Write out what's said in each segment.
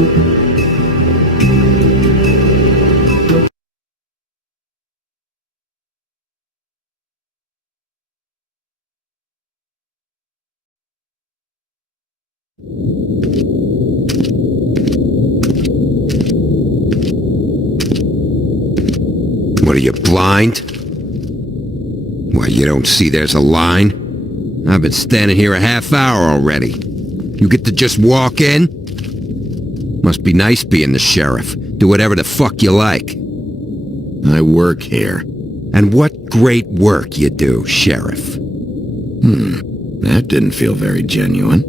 What are you, blind? Why, you don't see there's a line? I've been standing here a half hour already. You get to just walk in? Must be nice being the sheriff. Do whatever the fuck you like. I work here. And what great work you do, Sheriff. That didn't feel very genuine.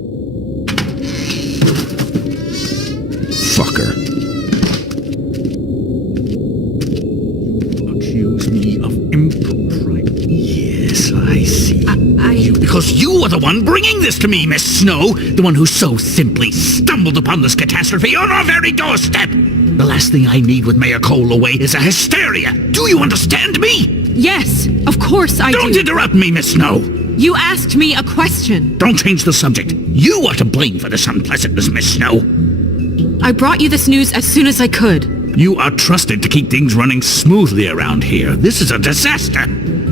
Fucker. Accuse me of impropriety. Yes, I see. Because you are the one bringing this to me, Miss Snow. The one who so simply stumbled upon this catastrophe on our very doorstep. The last thing I need with Mayor Cole away is a hysteria. Do you understand me? Yes, of course I do. Don't interrupt me, Miss Snow. You asked me a question. Don't change the subject. You are to blame for this unpleasantness, Miss Snow. I brought you this news as soon as I could. You are trusted to keep things running smoothly around here. This is a disaster.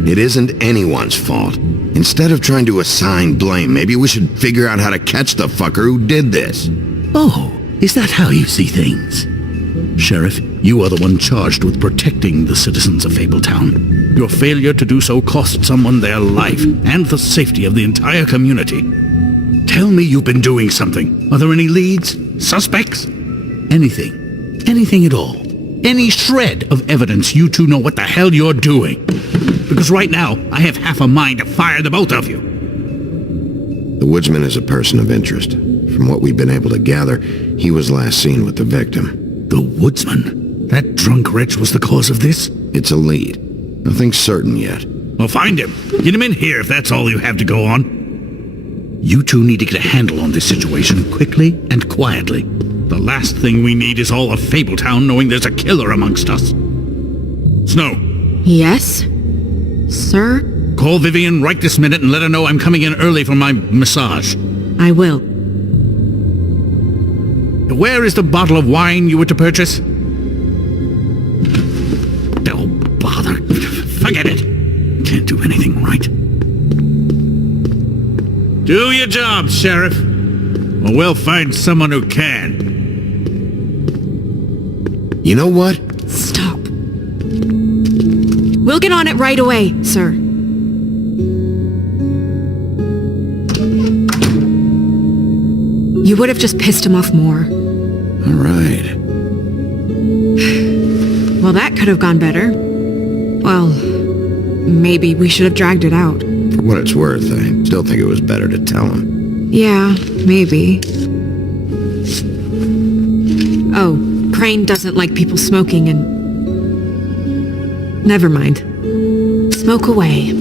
It isn't anyone's fault. Instead of trying to assign blame, maybe we should figure out how to catch the fucker who did this. Oh, is that how you see things? Sheriff, you are the one charged with protecting the citizens of Fabletown. Your failure to do so cost someone their life and the safety of the entire community. Tell me you've been doing something. Are there any leads? Suspects? Anything. Anything at all. Any shred of evidence you two know what the hell you're doing. Because right now, I have half a mind to fire the both of you. The woodsman is a person of interest. From what we've been able to gather, he was last seen with the victim. The woodsman? That drunk wretch was the cause of this? It's a lead. Nothing certain yet. Well, find him. Get him in here if that's all you have to go on. You two need to get a handle on this situation quickly and quietly. The last thing we need is all of Fabletown knowing there's a killer amongst us. Snow. Yes? Sir? Call Vivian right this minute and let her know I'm coming in early for my massage. I will. Where is the bottle of wine you were to purchase? Oh, bother. Forget it. Can't do anything right. Do your job, Sheriff. Or we'll find someone who can. You know what? Stop. We'll get on it right away, sir. You would have just pissed him off more. All right. Well, that could have gone better. Well, maybe we should have dragged it out. For what it's worth, I still think it was better to tell him. Yeah, maybe. Oh, Crane doesn't like people smoking and... Never mind. Smoke away.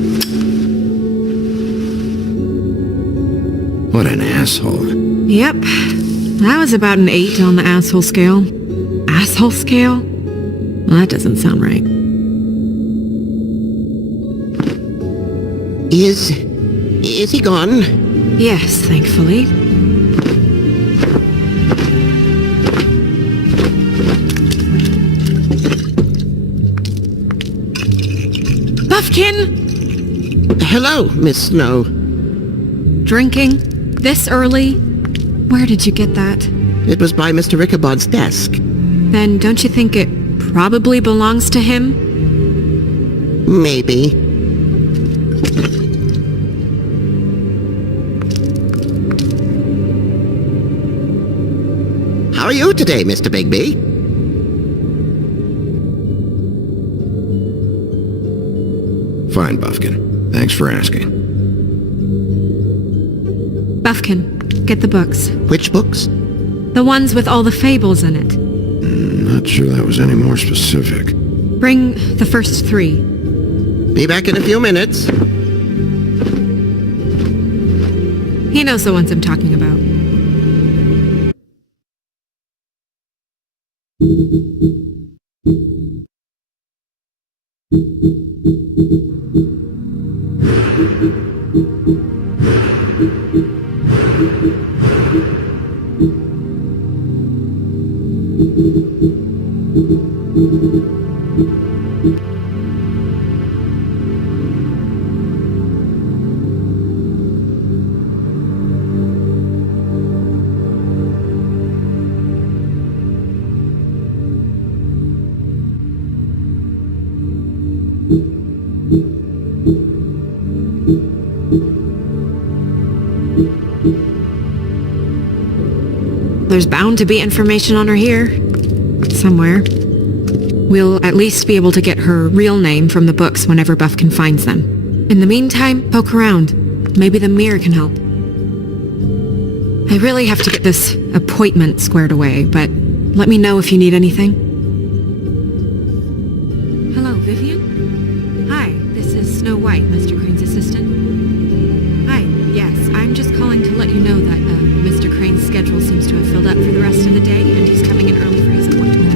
What an asshole. Yep. That was about an 8 on the asshole scale. Asshole scale? Well, that doesn't sound right. Is he gone? Yes, thankfully. Buffkin! Hello, Miss Snow. Drinking? This early? Where did you get that? It was by Mr. Ichabod's desk. Then don't you think it probably belongs to him? Maybe. How are you today, Mr. Bigby? Fine, Buffkin. Thanks for asking. Buffkin, get the books. Which books? The ones with all the fables in it. Not sure that was any more specific. Bring the first 3. Be back in a few minutes. He knows the ones I'm talking about. there's bound to be information on her here. Somewhere. We'll at least be able to get her real name from the books whenever Buffkin finds them. In the meantime, poke around. Maybe the mirror can help. I really have to get this appointment squared away, but let me know if you need anything. Hello, Vivian? Hi, this is Snow White, Mr. Crane's assistant. Hi, yes, I'm just calling to let you know that Mr. Crane's schedule seems to have filled up for the rest of the day, and he's coming in early for his appointment.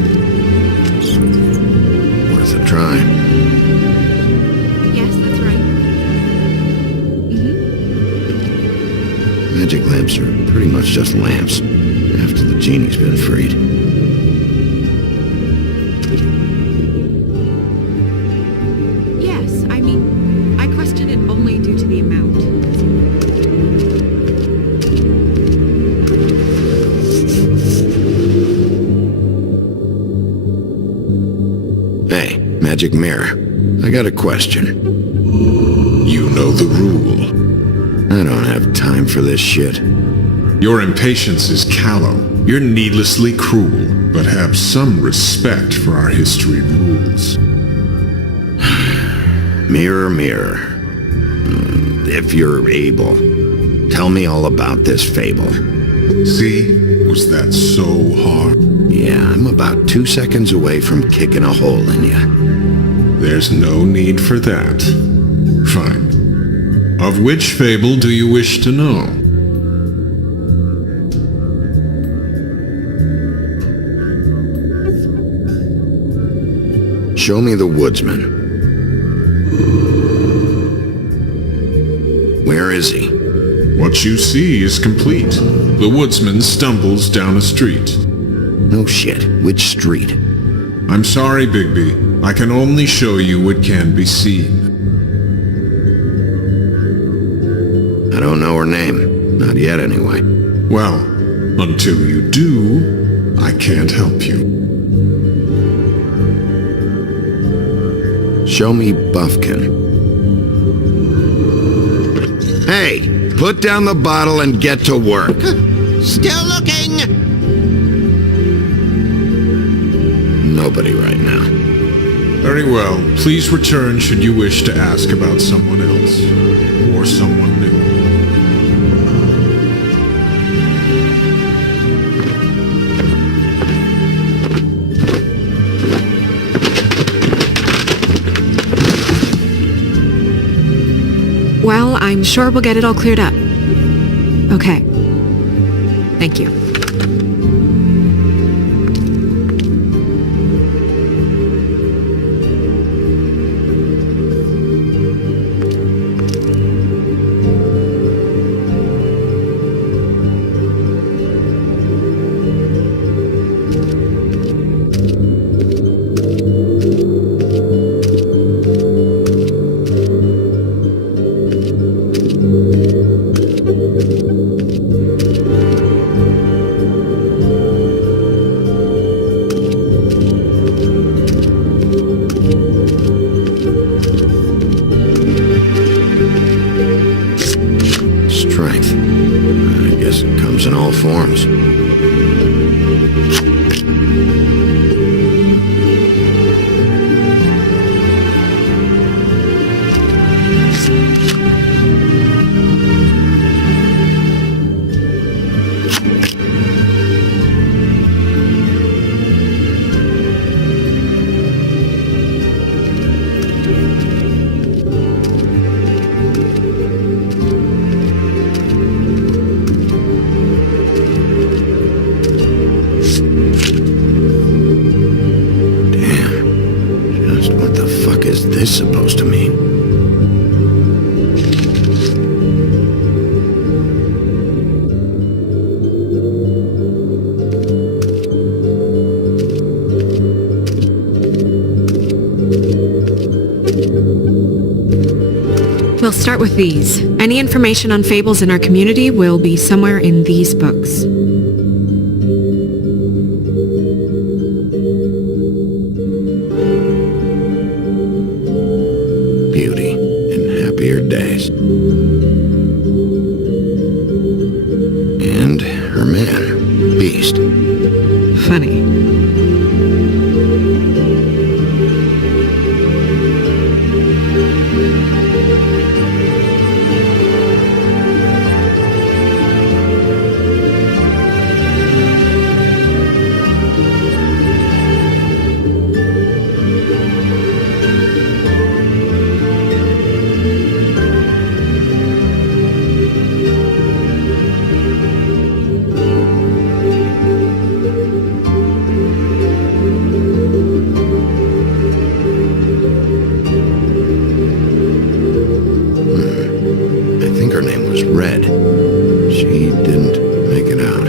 Worth a try. Yes, that's right. Magic lamps are pretty much just lamps, after the genie's been freed. Yes, I mean, I question it only due to the amount. Hey, magic mirror. I got a question. You know the rule. I don't have time for this shit. Your impatience is callow. You're needlessly cruel, but have some respect for our history rules. Mirror, mirror. If you're able, tell me all about this fable. See? Was that so hard? Yeah, I'm about 2 seconds away from kicking a hole in you. There's no need for that. Fine. Of which fable do you wish to know? Show me the woodsman. Where is he? What you see is complete. The woodsman stumbles down a street. No shit. Which street? I'm sorry, Bigby. I can only show you what can be seen. I don't know her name. Not yet, anyway. Well, until you do, I can't help you. Show me Buffkin. Hey, put down the bottle and get to work. Still looking! Nobody right now. Very well. Please return should you wish to ask about someone else. Or someone new. Well, I'm sure we'll get it all cleared up. Okay. Thank you. Strength. I guess it comes in all forms. Is this supposed to mean? We'll start with these. Any information on fables in our community will be somewhere in these books. Beauty in happier days. And her man. Beast. Funny. I think her name was Red. She didn't make it out.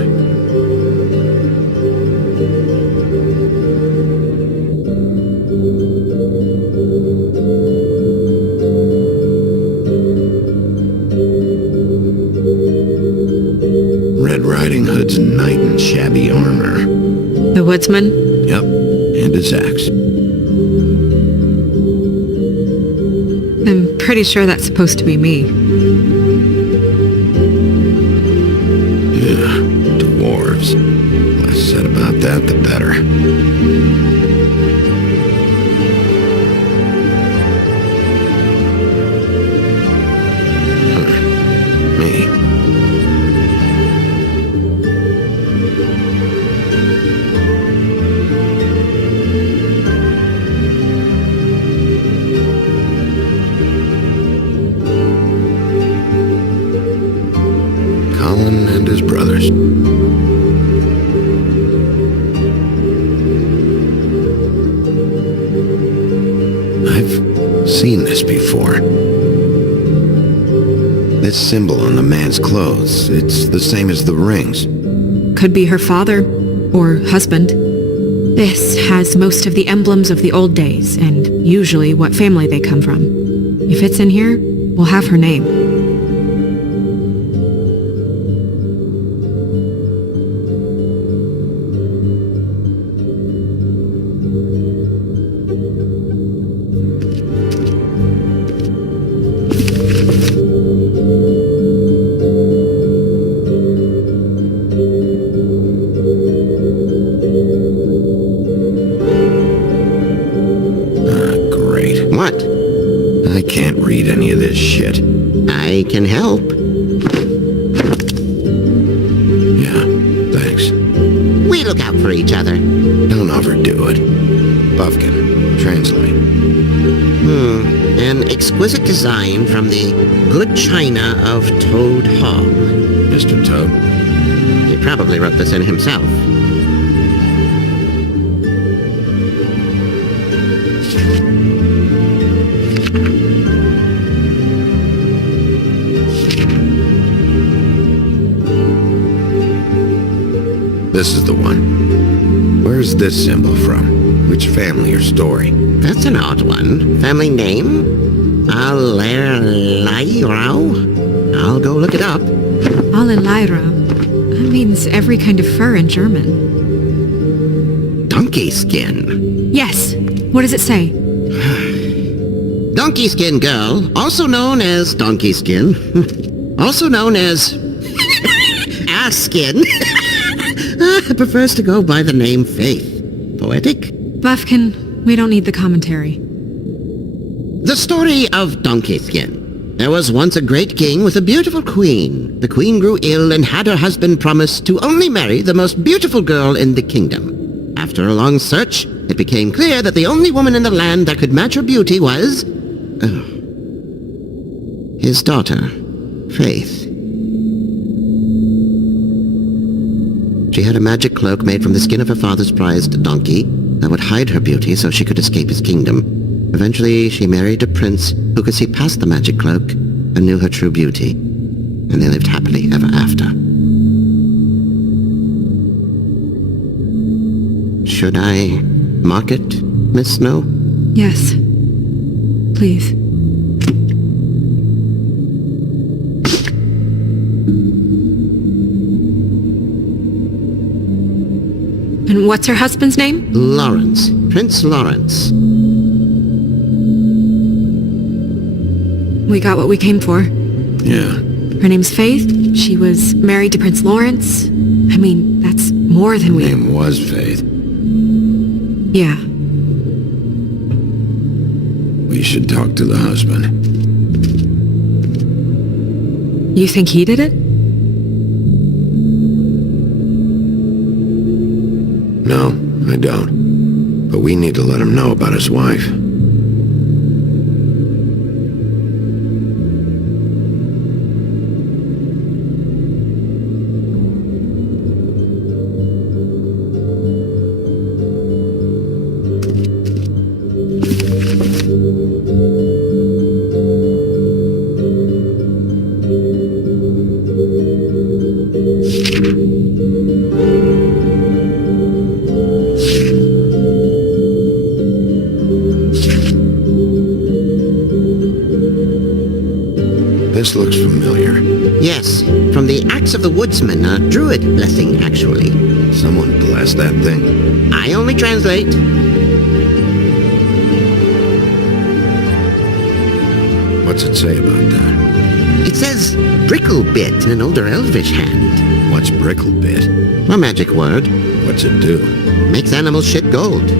Red Riding Hood's knight in shabby armor. The woodsman? Yep, and his axe. I'm pretty sure that's supposed to be me. Yeah, dwarves. Less said about that, the better. Me. Colin and his brothers. I've seen this before. This symbol on the man's clothes, it's the same as the rings. Could be her father or husband. This has most of the emblems of the old days and usually what family they come from. If it's in here, we'll have her name. Great. What? I can't read any of this shit. I can help. Yeah, thanks. We look out for each other. Don't overdo it. Buffkin, translate. An exquisite design from the good china of Toad Hall. Mr. Toad. He probably wrote this in himself. This is the one. Where's this symbol from? Which family or story? That's an odd one. Family name? Alerleirau? I'll go look it up. Alerleirau. That means every kind of fur in German. Donkey skin. Yes. What does it say? Donkey skin girl, also known as donkey skin. Also known as ass skin. Prefers to go by the name Faith. Poetic? Buffkin, we don't need the commentary. The story of Donkey Skin. There was once a great king with a beautiful queen. The queen grew ill and had her husband promise to only marry the most beautiful girl in the kingdom. After a long search, it became clear that the only woman in the land that could match her beauty was... his daughter, Faith. She had a magic cloak made from the skin of her father's prized donkey that would hide her beauty so she could escape his kingdom. Eventually, she married a prince who could see past the magic cloak and knew her true beauty. And they lived happily ever after. Should I mark it, Miss Snow? Yes. Please. And what's her husband's name? Lawrence. Prince Lawrence. We got what we came for. Yeah. Her name's Faith. She was married to Prince Lawrence. I mean, more than we... Name was Faith. Yeah. We should talk to the husband. You think he did it? No, I don't. But we need to let him know about his wife. This looks familiar. Yes, from the Axe of the Woodsman, a druid blessing, actually. Someone blessed that thing. I only translate. What's it say about that? It says bricklebit in an older elvish hand. What's bricklebit? A magic word. What's it do? Makes animals shit gold.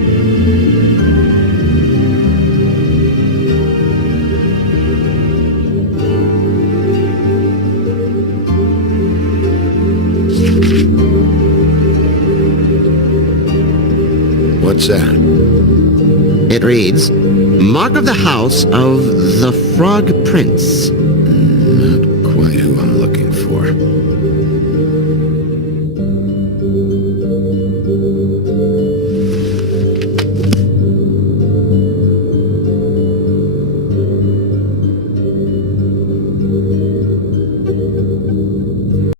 What's that? It reads, Mark of the House of the Frog Prince. Not quite who I'm looking for.